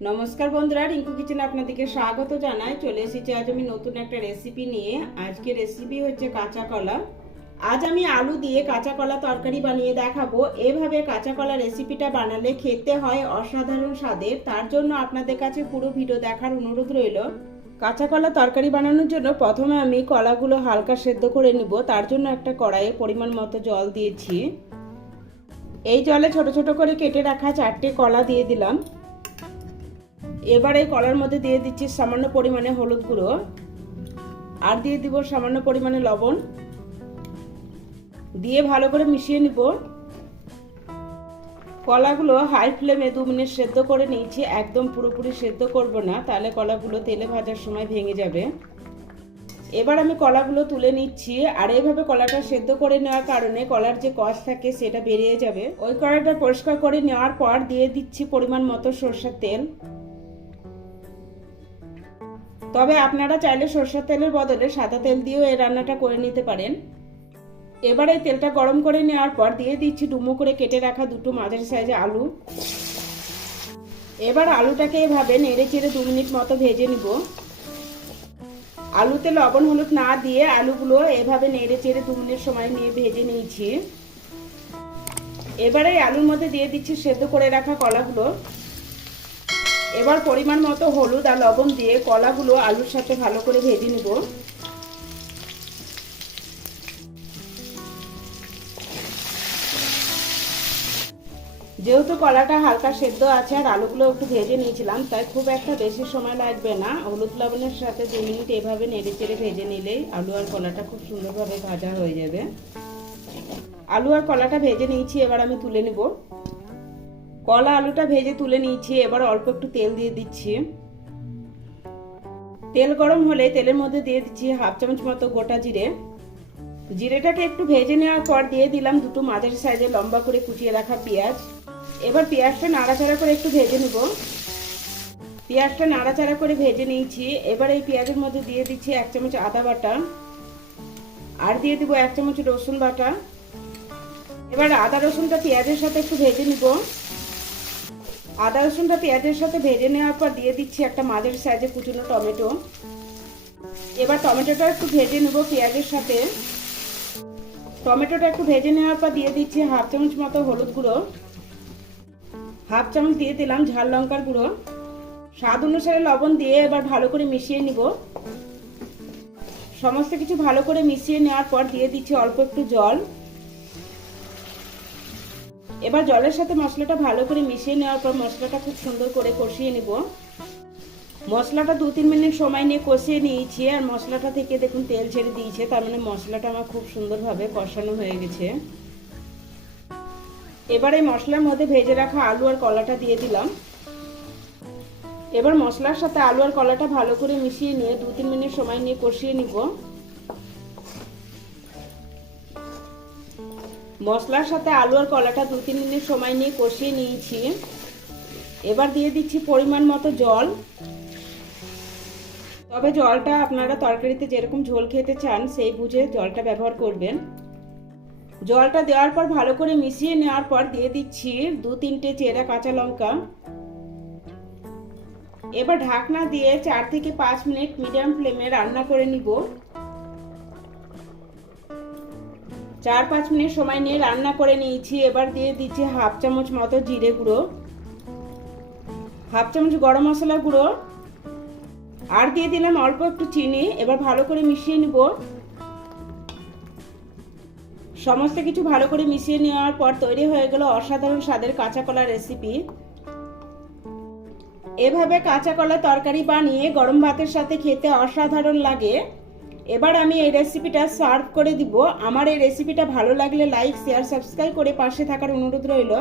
নমস্কার বন্ধুরা, রিঙ্কু কিচেনে আপনাদেরকে স্বাগত জানাই। চলে এসেছি, আজ আমি নতুন একটা রেসিপি নিয়ে। আজকে রেসিপি হচ্ছে কাঁচা কলা। আজ আমি আলু দিয়ে কাঁচা কলা তরকারি বানিয়ে দেখাবো। এভাবে কাঁচা কলা রেসিপিটা বানালে খেতে হয় অসাধারণ স্বাদের। তার জন্য আপনাদের কাছে পুরো ভিডিও দেখার অনুরোধ রইল। কাঁচা কলা তরকারি বানানোর জন্য প্রথমে আমি কলাগুলো হালকা সেদ্ধ করে নিব। তার জন্য একটা কড়াইয়ে পরিমাণ মতো জল দিয়েছি। এই জলে ছোট ছোট করে কেটে রাখা চারটে কলা দিয়ে দিলাম। এবার এই কলার মধ্যে দিয়ে দিচ্ছি সামান্য পরিমাণে হলুদ গুঁড়ো। আর দিয়ে দিব সামান্য পরিমাণে লবণ। দিয়ে ভালো করে মিশিয়ে নিব। কলাগুলো হাই ফ্লেমে দু মিনিট সেদ্ধ করে নিয়েছি। একদম পুরোপুরি সেদ্ধ করব না, তাহলে কলাগুলো তেলে ভাজার সময় ভেঙে যাবে। এবার আমি কলাগুলো তুলে নিচ্ছি। আর এইভাবে কলাটা সেদ্ধ করে নেওয়ার কারণে কলার যে কষ থাকে সেটা বেরিয়ে যাবে। ওই কলাটা পরিষ্কার করে নেওয়ার পর দিয়ে দিচ্ছি পরিমাণ মতো সর্ষের তেল। তবে আপনারা চাইলে সর্ষের তেলের বদলে সাদা তেল দিয়েও এই রান্নাটা করে নিতে পারেন। এবার এই তেলটা গরম করে নেওয়ার পর দিয়ে দিচ্ছি ডুমো করে কেটে রাখা দুটো মাঝারি সাইজে আলু। এবার আলুটাকে এভাবে নেড়ে চেড়ে দু মিনিট মতো ভেজে নিব। আলুতে লবণ, হলুদ না দিয়ে আলুগুলো এভাবে নেড়ে চেড়ে দু মিনিট সময় নিয়ে ভেজে নিয়েছি। এবারে আলুর মধ্যে দিয়ে দিচ্ছি সেদ্ধ করে রাখা কলাগুলো। এবার পরিমাণ মতো হলুদ আর লবণ দিয়ে কলাগুলো আলুর সাথে ভালো করে ভেজে নিব। যেহেতু কলাটা হালকা সেদ্ধ আছে আর আলুগুলো একটু ভেজে নিয়েছিলাম, তাই খুব একটা বেশি সময় লাগবে না। হলুদ লবণের সাথে দু মিনিট এভাবে নেড়ে চেড়ে ভেজে নিলেই আলু আর কলাটা খুব সুন্দরভাবে ভাজা হয়ে যাবে। আলু আর কলাটা ভেজে নিয়েছি, এবার আমি তুলে নেব। কলা আলুটা ভেজে তুলে নিয়েছি, এবার অল্প একটু তেল দিয়ে দিচ্ছি। তেল গরম হলে তেলের মধ্যে দিয়ে দিচ্ছি হাফ চামচ মতো গোটা জিরে। জিরেটাকে একটু ভেজে নেওয়ার পর দিয়ে দিলাম দুটো মাঝারি সাইজে লম্বা করে কুচিয়ে রাখা পেঁয়াজ। এবার পেঁয়াজটা নাড়াচাড়া করে একটু ভেজে নেব। পেঁয়াজটা নাড়াচাড়া করে ভেজে নিয়েছি। এবার এই পেঁয়াজের মধ্যে দিয়ে দিচ্ছি এক চামচ আদা বাটা। আর দিয়ে দিব এক চামচ রসুন বাটা। এবার আদা রসুনটা পেঁয়াজের সাথে একটু ভেজে নিব। আদা রসুনটা পেঁয়াজের সাথে ভেজে নেওয়ার পর দিয়ে দিচ্ছি একটা মাঝের সাইজে কুচুনো টমেটো। এবার টমেটোটা একটু ভেজে নেব পেঁয়াজের সাথে। টমেটোটা একটু ভেজে নেওয়ার পর দিয়ে দিচ্ছি হাফ চামচ মতো হলুদ গুঁড়ো। হাফ চামচ দিয়ে দিলাম ঝাল লঙ্কার গুঁড়ো। স্বাদ অনুসারে লবণ দিয়ে এবার ভালো করে মিশিয়ে নিব। সমস্ত কিছু ভালো করে মিশিয়ে নেওয়ার পর দিয়ে দিচ্ছি অল্প একটু জল। এবার জলের সাথে মশলাটা ভালো করে মিশিয়ে নেওয়ার পর মশলাটা খুব সুন্দর করে কষিয়ে নিব। মশলাটা দু তিন মিনিট সময় নিয়ে কষিয়ে নিয়েছি আর মশলাটা থেকে দেখুন তেল ছেড়ে দিয়েছে, তার মানে মশলাটা আমার খুব সুন্দরভাবে কষানো হয়ে গেছে। এবার এই মশলার মধ্যে ভেজে রাখা আলু আর কলাটা দিয়ে দিলাম। এবার মশলার সাথে আলু আর কলাটা ভালো করে মিশিয়ে নিয়ে দু তিন মিনিট সময় নিয়ে কষিয়ে নিব। মশলার সাথে আলু আর কলাটা দু, তিন মিনিট সময় নিয়ে কষিয়ে নিয়েছি। এবার দিয়ে দিচ্ছি পরিমাণ মতো জল। তবে জলটা আপনারা তরকারিতে যেরকম ঝোল খেতে চান, সেই বুঝে জলটা ব্যবহার করবেন। জলটা দেওয়ার পর ভালো করে মিশিয়ে নেওয়ার পর দিয়ে দিচ্ছি দু, তিনটে চেরা কাঁচা লঙ্কা। এবার ঢাকনা দিয়ে চার থেকে পাঁচ মিনিট মিডিয়াম ফ্লেমে রান্না করে নিব। চার পাঁচ মিনিট সময় নিয়ে রান্না করে নিয়েছি। এবার দিয়ে দিচ্ছি হাফ চামচ মতো জিরে গুঁড়ো, হাফ চামচ গরম মশলা গুঁড়ো, আর দিয়ে দিলাম অল্প একটু চিনি। এবার ভালো করে মিশিয়ে নিব। সমস্ত কিছু ভালো করে মিশিয়ে নেওয়ার পর তৈরি হয়ে গেল অসাধারণ স্বাদের কাঁচা কলা রেসিপি। এভাবে কাঁচা কলা তরকারি বানিয়ে গরম ভাতের সাথে খেতে অসাধারণ লাগে। এবার আমি এই রেসিপিটা সার্ভ করে দিব। আমার এই রেসিপিটা ভালো লাগলে লাইক শেয়ার সাবস্ক্রাইব করে পাশে থাকার অনুরোধ রইল।